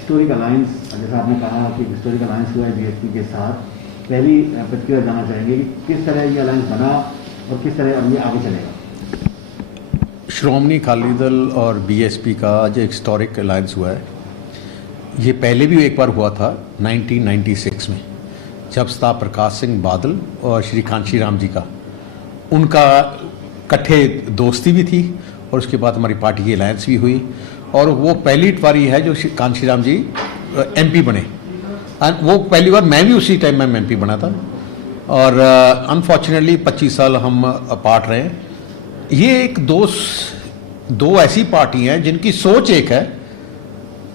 Historic alliance, जैसा आपने कहा कि हिस्टोरिक अलायंस हुआ है बीएसपी के साथ, पहली प्रतिक्रिया जानना चाहेंगे कि किस तरह ये अलायंस बना और किस तरह अब ये आगे चलेगा। श्रोमणी अकाली दल और बीएसपी का जो हिस्टोरिक अलायंस हुआ है, ये पहले भी एक बार हुआ था 1996 में, जब सरदार प्रकाश सिंह बादल और श्री कांशी राम जी का उनका इकट्ठे दोस्ती भी थी और उसके बाद हमारी पार्टी की अलायंस भी हुई। और वो पहली बारी है जो कांशी राम जी एमपी बने। वो पहली बार मैं भी उसी टाइम में एमपी बना था और अनफॉर्चुनेटली 25 साल हम अपार्ट रहे। ये एक दो ऐसी पार्टी हैं जिनकी सोच एक है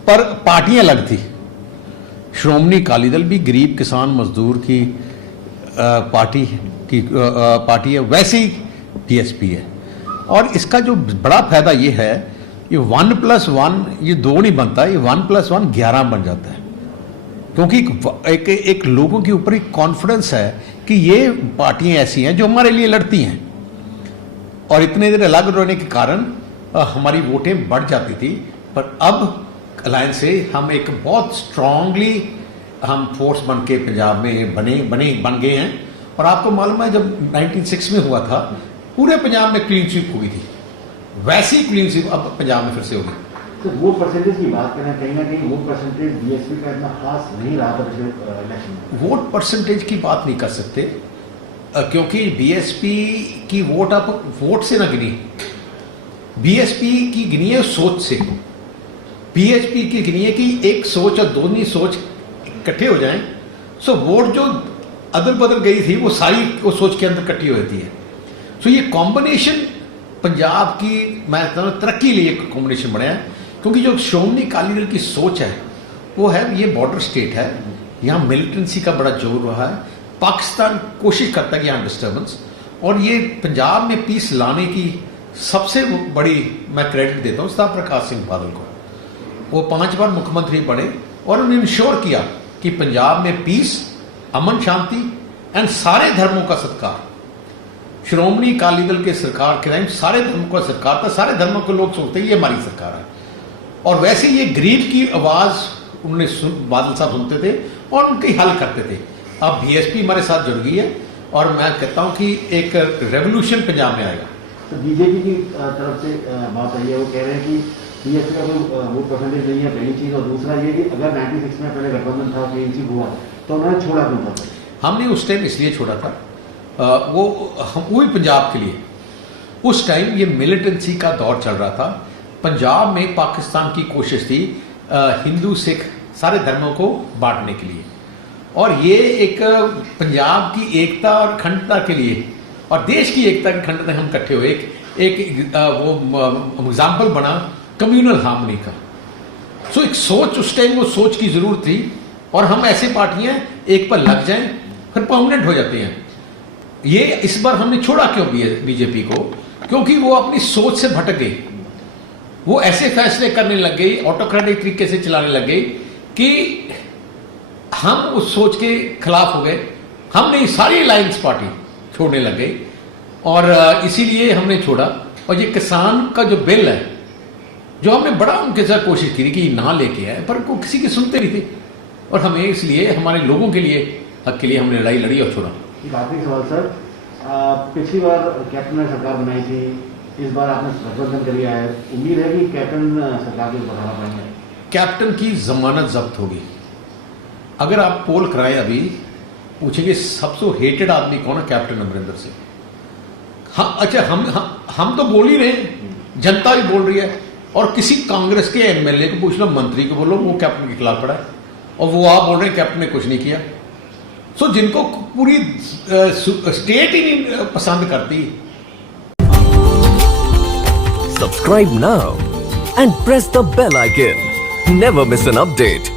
पर पार्टियां अलग थी। श्रोमणी अकाली दल भी गरीब किसान मजदूर की पार्टी है, वैसे ही बीएसपी है। और इसका जो बड़ा फायदा ये है, ये 1+1 ये 2 नहीं बनता, ये 1+1 11 बन जाता है, क्योंकि एक लोगों के ऊपर एक कॉन्फिडेंस है कि ये पार्टियां ऐसी हैं जो हमारे लिए लड़ती हैं और इतने देर अलग रहने के कारण हमारी वोटें बढ़ जाती थी। पर अब अलायंस से हम एक बहुत स्ट्रांगली हम फोर्स बन के पंजाब में बन गए हैं। और आपको मालूम है जब 1996 में हुआ था पूरे पंजाब में क्लीन स्वीप हुई थी, वैसी क्लीन स्वीप अब पंजाब में फिर से होगी। तो वो परसेंटेज की बात करें, कहीं ना कहीं वो परसेंटेज बीएसपी का इतना खास नहीं रहा था पिछले इलेक्शन में। वोट परसेंटेज की बात नहीं कर सकते क्योंकि बीएसपी की वोट आप वोट से ना गिनी, बीएसपी की गिनी है सोच से। बीएसपी की गिनी है कि एक सोच और दोनों सोच इकट्ठे हो जाएं, सो वोट जो अदल बदल गई थी वो सारी वो सोच के अंदर इकट्ठी हो जाती है। सो ये कॉम्बिनेशन पंजाब की मैं तरक्की लिए एक कॉम्बिनेशन बना है, क्योंकि जो श्रोमणी अकाली दल की सोच है वो है ये बॉर्डर स्टेट है, यहाँ मिलिटेंसी का बड़ा जोर रहा है, पाकिस्तान कोशिश करता है कि यहाँ डिस्टर्बेंस, और ये पंजाब में पीस लाने की सबसे बड़ी मैं क्रेडिट देता हूँ सरदार प्रकाश सिंह बादल को। वो 5 बार मुख्यमंत्री बने और उन्होंने इंश्योर किया कि पंजाब में पीस, अमन शांति एंड सारे धर्मों का सत्कार। श्रोमणी अकाली दल के सरकार के टाइम सारे धर्मों का सरकार था, सारे धर्मों के लोग सोचते हैं ये हमारी सरकार है। और वैसे ये गरीब की आवाज उन्होंने बादल साहब सुनते थे और उनकी हल करते थे। अब बीएसपी हमारे साथ जुड़ गई है और मैं कहता हूं कि एक रेवोल्यूशन पंजाब में आएगा। तो बीजेपी की तरफ से बात आई है, वो कह रहे हैं कि बीएसपी का वो परसेंटेज नहीं है, पहली चीज। और दूसरा ये कि अगर 96 में पहले गठबंधन था, क्लीन स्वीप हुआ, तो उन्होंने छोड़ा क्यों था? हमने उस टाइम इसलिए छोड़ा था, वही पंजाब के लिए उस टाइम ये मिलिटेंसी का दौर चल रहा था। पंजाब में पाकिस्तान की कोशिश थी हिंदू सिख सारे धर्मों को बांटने के लिए, और ये एक पंजाब की एकता और अखंडता के लिए और देश की एकता की अखंडता हम इकट्ठे हुए एक वो एग्जाम्पल बना कम्युनल हार्मनी का। सो एक सोच उस टाइम वो सोच की जरूरत थी, और हम ऐसे पार्टियां एक पर लग जाएं फिर परमानेंट हो जाते हैं। ये इस बार हमने छोड़ा क्यों बीजेपी को? क्योंकि वो अपनी सोच से भटक गई, वो ऐसे फैसले करने लग गई, ऑटोक्रेटिक तरीके से चलाने लग गई कि हम उस सोच के खिलाफ हो गए। हमने सारी अलायंस पार्टी छोड़ने लग गए और इसीलिए हमने छोड़ा। और ये किसान का जो बिल है, जो हमने बड़ा उनके साथ कोशिश की कि ना लेके आए, पर वो किसी की सुनते नहीं थे, और हमें इसलिए हमारे लोगों के लिए हक के लिए हमने लड़ाई लड़ी और छोड़ा। एक आखिरी सवाल सर, पिछली बार कैप्टन ने सरकार बनाई थी, इस बार आपने गठबंधन कर लिया है, उम्मीद है कि कैप्टन सरकार को बढ़ाना पाएंगे? कैप्टन की जमानत जब्त होगी। अगर आप पोल कराएं, अभी पूछेंगे सबसे हेटेड आदमी कौन है, कैप्टन अमरिंदर सिंह। हाँ, अच्छा, हम तो बोल ही रहे हैं, जनता भी बोल रही है, और किसी कांग्रेस के एमएलए को पूछ लो, मंत्री को बोलो, वो कैप्टन के खिलाफ पड़ा है, और वो आप बोल रहे हैं कैप्टन ने कुछ नहीं किया। सो जिनको पूरी स्टेट ही नहीं पसंद करती। Subscribe now and press the bell icon. Never miss an update.